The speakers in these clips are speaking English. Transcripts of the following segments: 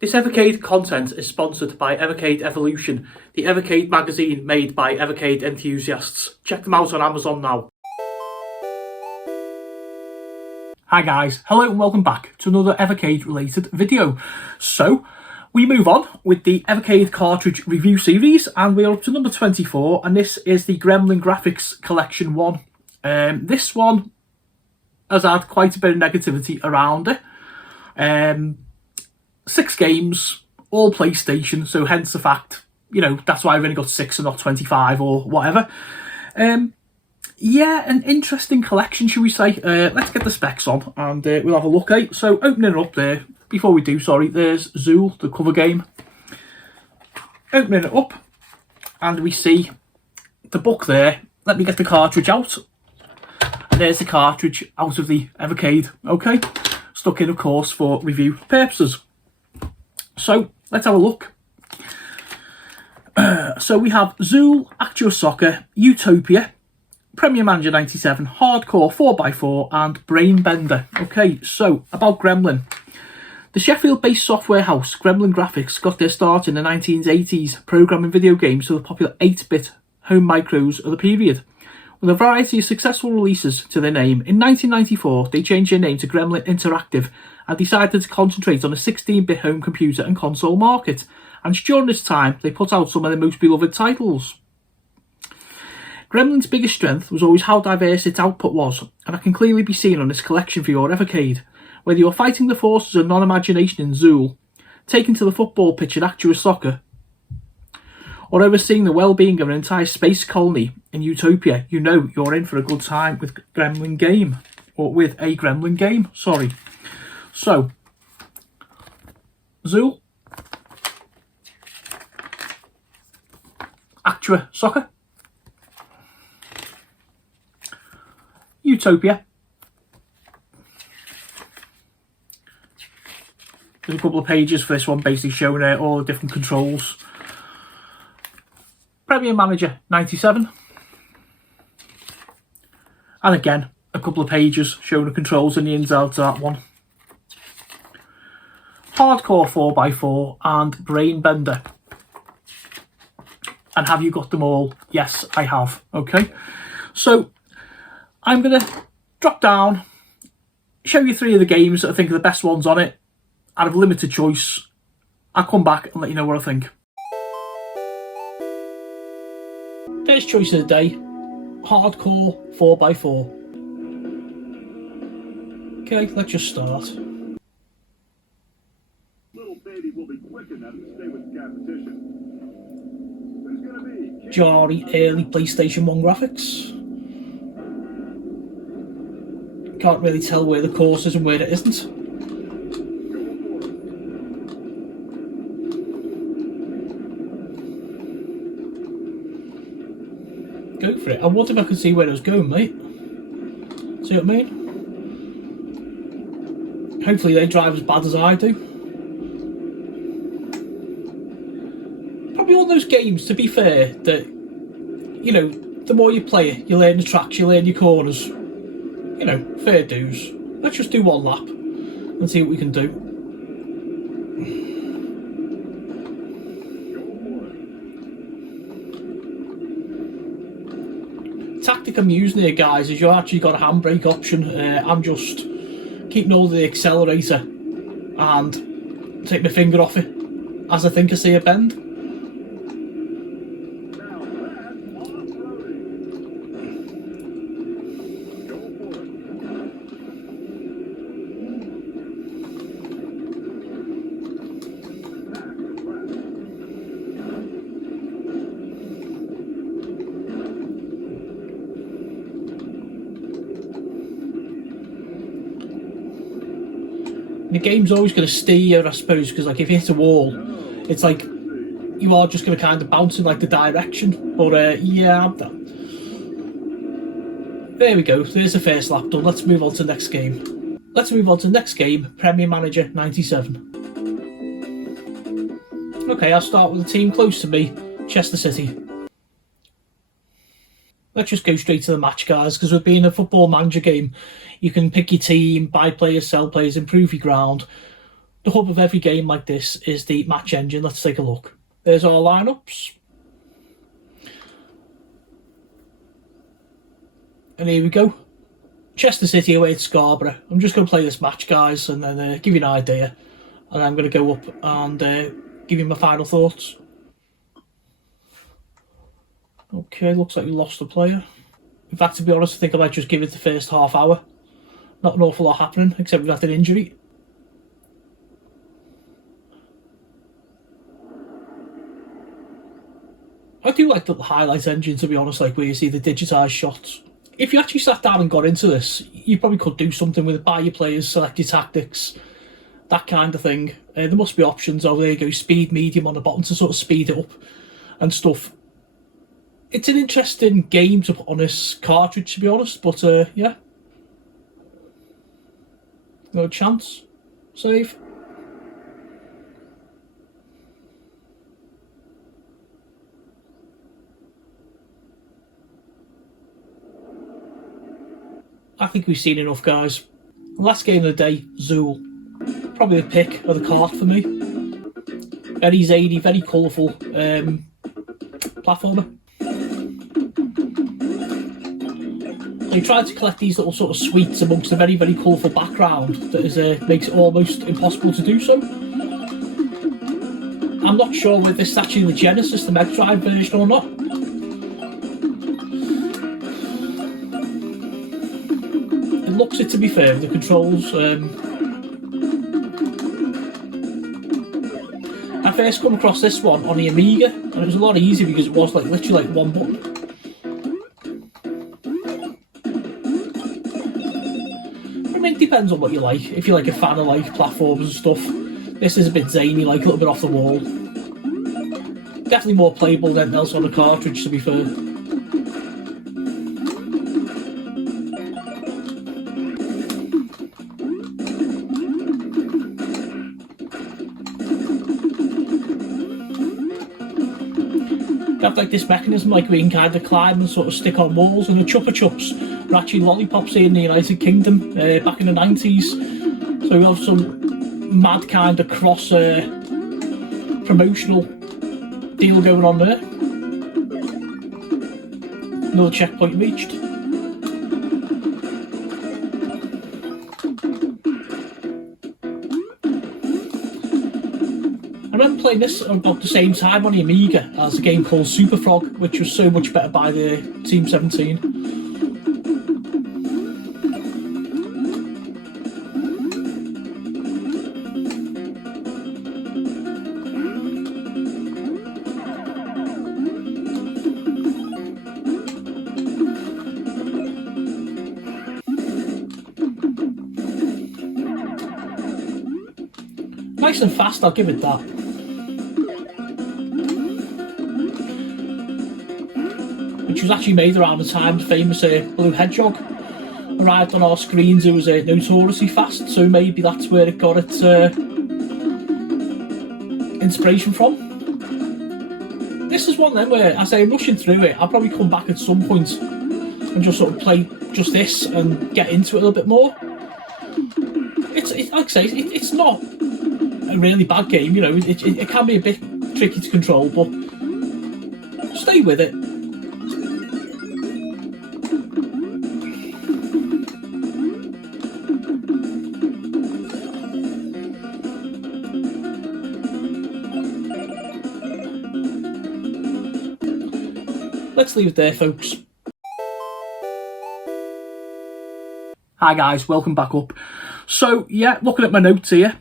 This Evercade content is sponsored by Evercade Evolution, the Evercade magazine made by Evercade enthusiasts. Check them out on Amazon now. Hi guys, hello and welcome back to another Evercade related video. So, we move on with the Evercade Cartridge review series and we're up to number 24 and this is the Gremlin Collection 1. This one has had quite a bit of negativity around it. 6 games, all PlayStation, so hence the fact, you know, that's why I've only got 6 and not 25 or whatever. Yeah, an interesting collection, should we say. Let's get the specs on and we'll have a look at it. So opening it up there, before we do, sorry, there's Zool, the cover game. Opening it up and we see the book there. Let me get the cartridge out. And there's the cartridge out of the Evercade, okay? Stuck in, of course, for review purposes. So, let's have a look. So we have Zool, Actua Soccer, Utopia, Premier Manager 97, Hardcore 4x4 and Brain Bender. Okay, so about Gremlin. The Sheffield-based software house Gremlin Graphics got their start in the 1980s programming video games for the popular 8-bit home micros of the period. With a variety of successful releases to their name, in 1994 they changed their name to Gremlin Interactive and decided to concentrate on the 16-bit home computer and console market, and during this time they put out some of their most beloved titles. Gremlin's biggest strength was always how diverse its output was, and that can clearly be seen on this collection for your Evercade. Whether you're fighting the forces of non-imagination in Zool, taking to the football pitch in Actua Soccer, or overseeing the well-being of an entire space colony in Utopia, you know you're in for a good time with Gremlin game. Or with a Gremlin game, sorry. So, Zool, Actua Soccer, Utopia. There's a couple of pages for this one basically showing all the different controls. Premier Manager 97. And again, a couple of pages showing the controls and the ins and outs of that one. Hardcore 4x4 and Brain Bender. And have you got them all? Yes, I have. Okay. So, I'm going to drop down, show you 3 of the games that I think are the best ones on it, out of limited choice. I'll come back and let you know what I think. First choice of the day, Hardcore 4x4. Okay, let's just start. Little baby will be quick enough to stay with the competition. Who's gonna be? Jarry early PlayStation 1 graphics. Can't really tell where the course is and where it isn't. Go for it. I wonder if I could see where it was going, mate. See what I mean? Hopefully they drive as bad as I do. Probably one of those games, to be fair, that, you know, the more you play it, you learn the tracks, you learn your corners. You know, fair dues. Let's just do one lap and see what we can do. Tactic I'm using here, guys, is you actually got a handbrake option. I'm just keeping hold of the accelerator and take my finger off it as I think I see a bend. The game's always going to steer, I suppose, because like if you hit a wall, it's like you are just going to kind of bounce in like the direction. But yeah, there we go. There's the first lap done. Let's move on to the next game. Premier Manager 97. Okay, I'll start with a team close to me, Chester City. Let's just go straight to the match, guys, because with being a football manager game, you can pick your team, buy players, sell players, improve your ground. the hub of every game like this is the match engine. Let's take a look. There's our lineups. And here we go. Chester City away at Scarborough. I'm just going to play this match, guys, and then give you an idea. And I'm going to go up and give you my final thoughts. Okay, looks like we lost a player. In fact, to be honest, I think I might just give it the first half hour. Not an awful lot happening, except we've had an injury. I do like the highlight engine, to be honest, like where you see the digitised shots. If you actually sat down and got into this, you probably could do something with it, buy your players, select your tactics, that kind of thing. There must be options. Oh, there you go, speed, medium on the bottom to sort of speed it up and stuff. It's an interesting game to put on this cartridge, to be honest, but yeah. No chance. Save. I think we've seen enough, guys. Last game of the day, Zool. Probably the pick of the cart for me. Very zany, very colourful platformer. You try to collect these little sort of sweets amongst a very, very colourful background that is makes it almost impossible to do so. I'm not sure whether this is actually the Genesis, the Mega Drive version or not. It looks it, to be fair, the controls. I first come across this one on the Amiga, and it was a lot easier because it was like literally like one button. I mean, it depends on what you like. If you're like a fan of like platforms and stuff, this is a bit zany, like a little bit off the wall. Definitely more playable than else on the cartridge, to be fair. You have like this mechanism like we can kind of climb and sort of stick on walls, and the Chupa Chups were actually lollipops here in the United Kingdom back in the 90s. So we have some mad kind of cross promotional deal going on there. Another checkpoint reached. I remember playing this about the same time on the Amiga as a game called Super Frog, which was so much better by the Team 17. Nice and fast, I'll give it that. Which was actually made around the time the famous Blue Hedgehog arrived on our screens. It was notoriously fast, so maybe that's where it got its inspiration from. This is one then where, as I'm rushing through it, I'll probably come back at some point and just sort of play just this and get into it a little bit more. It's like I say, it's not a really bad game, you know. It can be a bit tricky to control, but stay with it. Let's leave it there, folks. Hi guys, welcome back up. So yeah, looking at my notes here,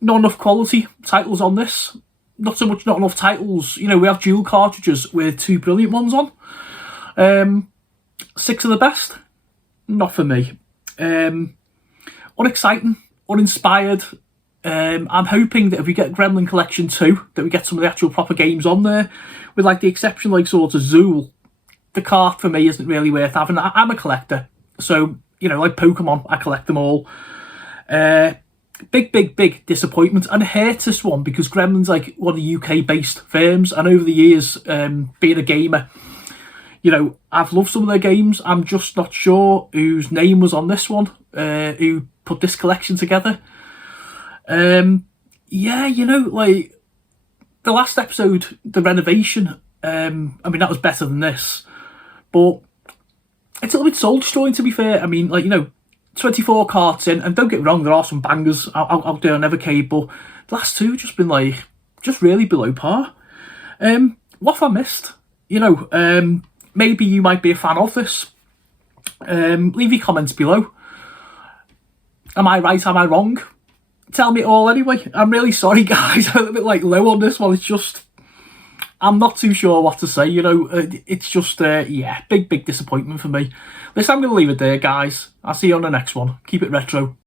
not enough quality titles on this. Not enough titles. You know, we have dual cartridges with 2 brilliant ones on. 6 of the best. Not for me. Unexciting, uninspired. I'm hoping that if we get Gremlin Collection 2, that we get some of the actual proper games on there. With like the exception like sort of Zool. The cart for me isn't really worth having. I'm a collector. So, you know, like Pokemon, I collect them all. Big disappointment, and it hurts this one because Gremlin's like one of the UK based firms, and over the years being a gamer, you know, I've loved some of their games. I'm just not sure whose name was on this one, who put this collection together. Yeah, you know, like the last episode, the renovation, I mean, that was better than this, but it's a little bit soul destroying, to be fair. I mean, like, you know, 24 carts in, and don't get me wrong, there are some bangers out there on Evercade, but the last two just been like, just really below par. What have I missed? You know, maybe you might be a fan of this. Leave your comments below. Am I right? Am I wrong? Tell me it all anyway. I'm really sorry, guys. I'm a bit like low on this one. It's just, I'm not too sure what to say. You know, it's just, yeah, big disappointment for me. Listen, I'm going to leave it there, guys. I'll see you on the next one. Keep it retro.